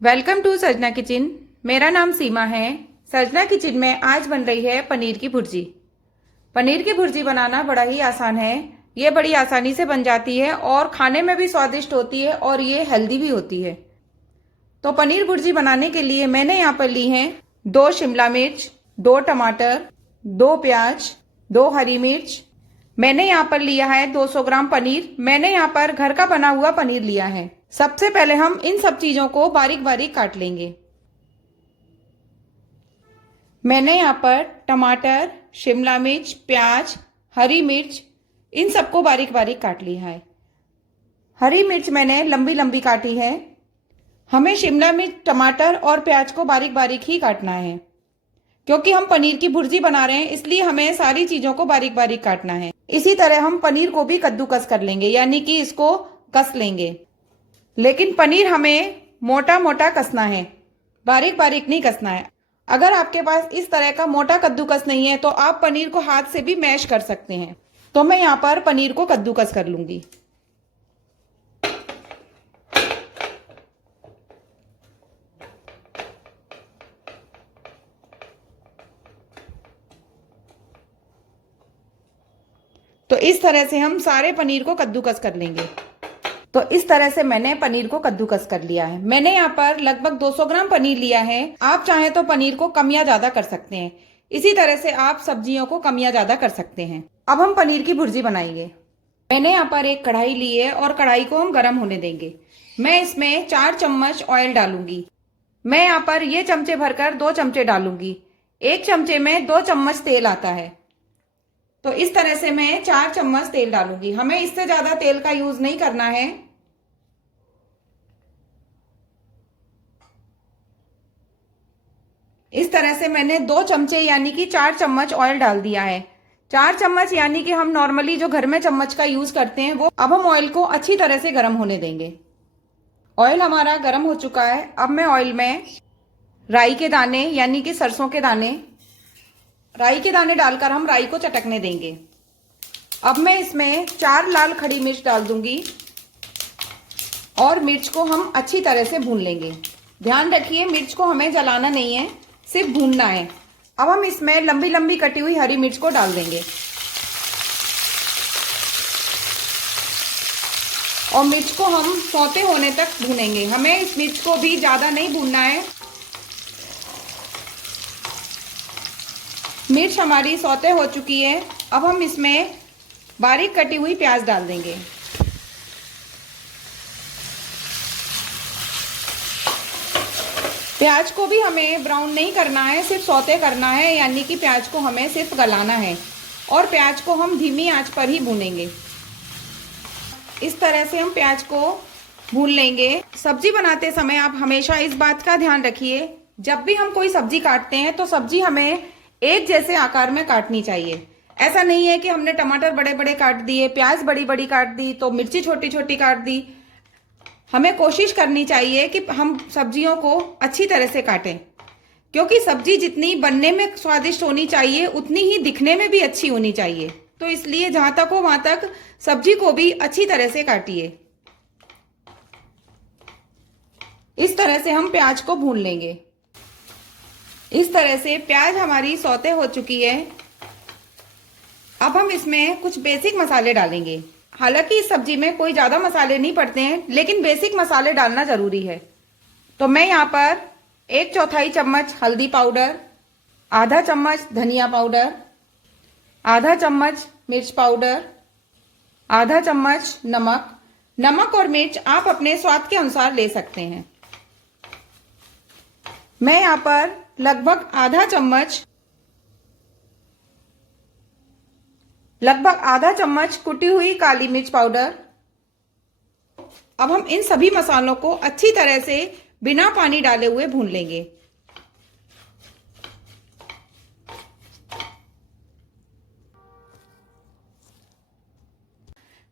Welcome to सजना kitchen. मेरा नाम सीमा है। सजना किचन में आज बन रही है पनीर की भुर्जी। पनीर की भुर्जी बनाना बड़ा ही आसान है। ये बड़ी आसानी से बन जाती है और खाने में भी स्वादिष्ट होती है और ये हेल्दी भी होती है। तो पनीर भुर्जी बनाने के लिए मैंने यहाँ पर ली है 2 शिमला मिर्च, 2 टमाटर, 2 प्याज, 2 हरी मिर्च। मैंने यहाँ पर लिया है 200 ग्राम पनीर। मैंने यहाँ पर घर का बना हुआ पनीर लिया है। सबसे पहले हम इन सब चीजों को बारीक बारीक काट लेंगे। मैंने यहाँ पर टमाटर, शिमला मिर्च, प्याज, हरी मिर्च इन सबको बारीक बारीक काट लिया है। हरी मिर्च मैंने लंबी लंबी काटी है। हमें शिमला मिर्च, टमाटर और प्याज को बारीक बारीक ही काटना है क्योंकि हम पनीर की भुर्जी बना रहे हैं, इसलिए हमें सारी चीजों को बारीक बारीक काटना है। इसी तरह हम पनीर को भी कद्दूकस कर लेंगे, यानी कि इसको कस लेंगे। लेकिन पनीर हमें मोटा मोटा कसना है, बारीक बारीक नहीं कसना है। अगर आपके पास इस तरह का मोटा कद्दूकस नहीं है तो आप पनीर को हाथ से भी मैश कर सकते हैं। तो मैं यहाँ पर पनीर को कद्दूकस कर लूंगी। तो इस तरह से हम सारे पनीर को कद्दूकस कर लेंगे। तो इस तरह से मैंने पनीर को कद्दूकस कर लिया है। मैंने यहाँ पर लगभग 200 ग्राम पनीर लिया है। आप चाहें तो पनीर को कम या ज्यादा कर सकते हैं। इसी तरह से आप सब्जियों को कम या ज्यादा कर सकते हैं। अब हम पनीर की भुर्जी बनाएंगे। मैंने यहाँ पर एक कढ़ाई ली है और कढ़ाई को हम गर्म होने देंगे। मैं इसमें 4 चम्मच ऑयल डालूंगी। मैं यहाँ पर ये चमचे भरकर 2 चमचे डालूंगी। 1 चमचे में 2 चम्मच तेल आता है। तो इस तरह से मैं 4 चम्मच तेल डालूंगी। हमें इससे ज्यादा तेल का यूज नहीं करना है। इस तरह से मैंने 2 चमचे यानी कि 4 चम्मच ऑयल डाल दिया है। 4 चम्मच यानी कि हम नॉर्मली जो घर में चम्मच का यूज करते हैं वो। अब हम ऑयल को अच्छी तरह से गर्म होने देंगे। ऑयल हमारा गर्म हो चुका है। अब मैं ऑयल में राई के दाने यानी कि सरसों के दाने, राई के दाने डालकर हम राई को चटकने देंगे। अब मैं इसमें 4 लाल खड़ी मिर्च डाल दूंगी और मिर्च को हम अच्छी तरह से भून लेंगे। ध्यान रखिए, मिर्च को हमें जलाना नहीं है, सिर्फ भूनना है। अब हम इसमें लंबी लंबी कटी हुई हरी मिर्च को डाल देंगे और मिर्च को हम सौते होने तक भूनेंगे। हमें इस मिर्च को भी ज्यादा नहीं भूनना है। मिर्च हमारी सौते हो चुकी है। अब हम इसमें बारीक कटी हुई प्याज डाल देंगे। प्याज को भी हमें ब्राउन नहीं करना है, सिर्फ सौते करना है, यानी कि प्याज को हमें सिर्फ गलाना है और प्याज को हम धीमी आंच पर ही भूनेंगे। इस तरह से हम प्याज को भून लेंगे। सब्जी बनाते समय आप हमेशा इस बात का ध्यान रखिए, जब भी हम कोई सब्जी काटते हैं तो सब्जी हमें एक जैसे आकार में काटनी चाहिए। ऐसा नहीं है कि हमने टमाटर बड़े बड़े काट दिए, प्याज बड़ी बड़ी काट दी, तो मिर्ची छोटी छोटी काट दी। हमें कोशिश करनी चाहिए कि हम सब्जियों को अच्छी तरह से काटें, क्योंकि सब्जी जितनी बनने में स्वादिष्ट होनी चाहिए उतनी ही दिखने में भी अच्छी होनी चाहिए। तो इसलिए जहां तक हो वहां तक सब्जी को भी अच्छी तरह से काटिए। इस तरह से हम प्याज को भून लेंगे। इस तरह से प्याज हमारी सौते हो चुकी है। अब हम इसमें कुछ बेसिक मसाले डालेंगे। हालांकि इस सब्जी में कोई ज्यादा मसाले नहीं पड़ते हैं, लेकिन बेसिक मसाले डालना जरूरी है। तो मैं यहाँ पर 1/4 चम्मच हल्दी पाउडर, आधा चम्मच धनिया पाउडर, आधा चम्मच मिर्च पाउडर, आधा चम्मच नमक। नमक और मिर्च आप अपने स्वाद के अनुसार ले सकते हैं। मैं यहाँ पर लगभग आधा चम्मच कुटी हुई काली मिर्च पाउडर। अब हम इन सभी मसालों को अच्छी तरह से बिना पानी डाले हुए भून लेंगे।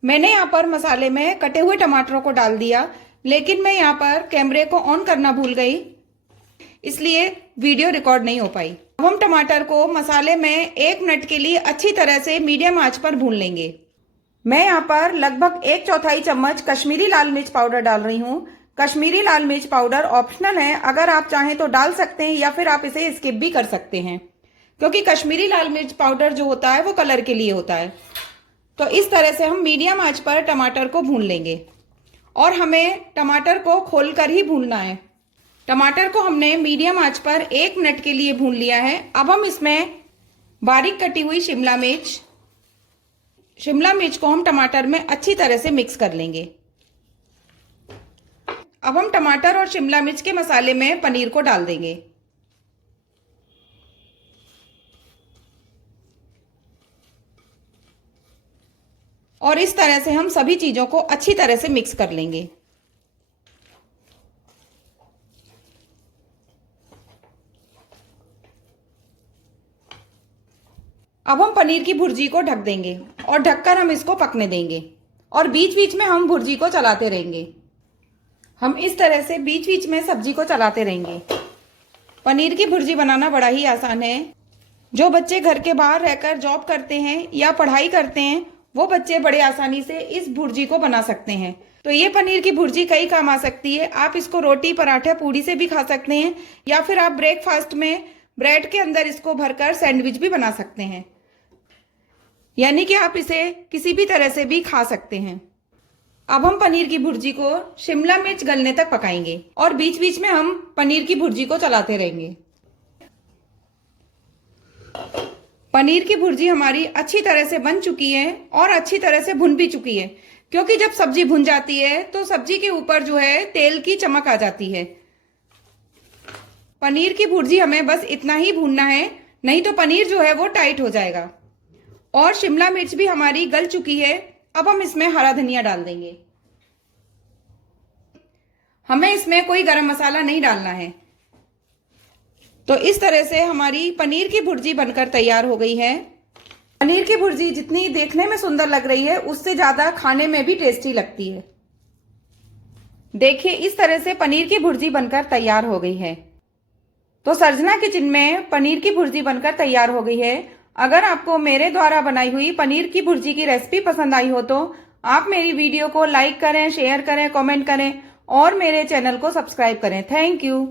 मैंने यहाँ पर मसाले में कटे हुए टमाटरों को डाल दिया, लेकिन मैं यहाँ पर कैमरे को ऑन करना भूल गई, इसलिए वीडियो रिकॉर्ड नहीं हो पाई। अब हम टमाटर को मसाले में 1 मिनट के लिए अच्छी तरह से मीडियम आंच पर भून लेंगे। मैं यहाँ पर लगभग 1/4 चम्मच कश्मीरी लाल मिर्च पाउडर डाल रही हूँ। कश्मीरी लाल मिर्च पाउडर ऑप्शनल है, अगर आप चाहें तो डाल सकते हैं या फिर आप इसे स्किप भी कर सकते हैं, क्योंकि कश्मीरी लाल मिर्च पाउडर जो होता है वो कलर के लिए होता है। तो इस तरह से हम मीडियम आंच पर टमाटर को भून लेंगे और हमें टमाटर को खोलकर ही भूनना है। टमाटर को हमने मीडियम आंच पर 1 मिनट के लिए भून लिया है। अब हम इसमें बारीक कटी हुई शिमला मिर्च को हम टमाटर में अच्छी तरह से मिक्स कर लेंगे। अब हम टमाटर और शिमला मिर्च के मसाले में पनीर को डाल देंगे और इस तरह से हम सभी चीजों को अच्छी तरह से मिक्स कर लेंगे। अब हम पनीर की भुर्जी को ढक देंगे और ढककर हम इसको पकने देंगे और बीच बीच में हम भुर्जी को चलाते रहेंगे। हम इस तरह से बीच बीच में सब्जी को चलाते रहेंगे। पनीर की भुर्जी बनाना बड़ा ही आसान है। जो बच्चे घर के बाहर रहकर जॉब करते हैं या पढ़ाई करते हैं, वो बच्चे बड़े आसानी से इस भुर्जी को बना सकते हैं। तो ये पनीर की भुर्जी कई काम आ सकती है। आप इसको रोटी, पराठे, पूड़ी से भी खा सकते हैं या फिर आप ब्रेकफास्ट में ब्रेड के अंदर इसको भरकर सैंडविच भी बना सकते हैं, यानी कि आप इसे किसी भी तरह से भी खा सकते हैं। अब हम पनीर की भुर्जी को शिमला मिर्च गलने तक पकाएंगे और बीच बीच में हम पनीर की भुर्जी को चलाते रहेंगे। पनीर की भुर्जी हमारी अच्छी तरह से बन चुकी है और अच्छी तरह से भुन भी चुकी है, क्योंकि जब सब्जी भुन जाती है तो सब्जी के ऊपर जो है तेल की चमक आ जाती है। पनीर की भुर्जी हमें बस इतना ही भूनना है, नहीं तो पनीर जो है वो टाइट हो जाएगा। और शिमला मिर्च भी हमारी गल चुकी है। अब हम इसमें हरा धनिया डाल देंगे। हमें इसमें कोई गरम मसाला नहीं डालना है। तो इस तरह से हमारी पनीर की भुर्जी बनकर तैयार हो गई है। पनीर की भुर्जी जितनी देखने में सुंदर लग रही है, उससे ज्यादा खाने में भी टेस्टी लगती है। देखिए, इस तरह से पनीर की भुर्जी बनकर तैयार हो गई है। तो सर्जना किचन में पनीर की भुर्जी बनकर तैयार हो गई है। अगर आपको मेरे द्वारा बनाई हुई पनीर की भुर्जी की रेसिपी पसंद आई हो तो आप मेरी वीडियो को लाइक करें, शेयर करें, कमेंट करें और मेरे चैनल को सब्सक्राइब करें। Thank you.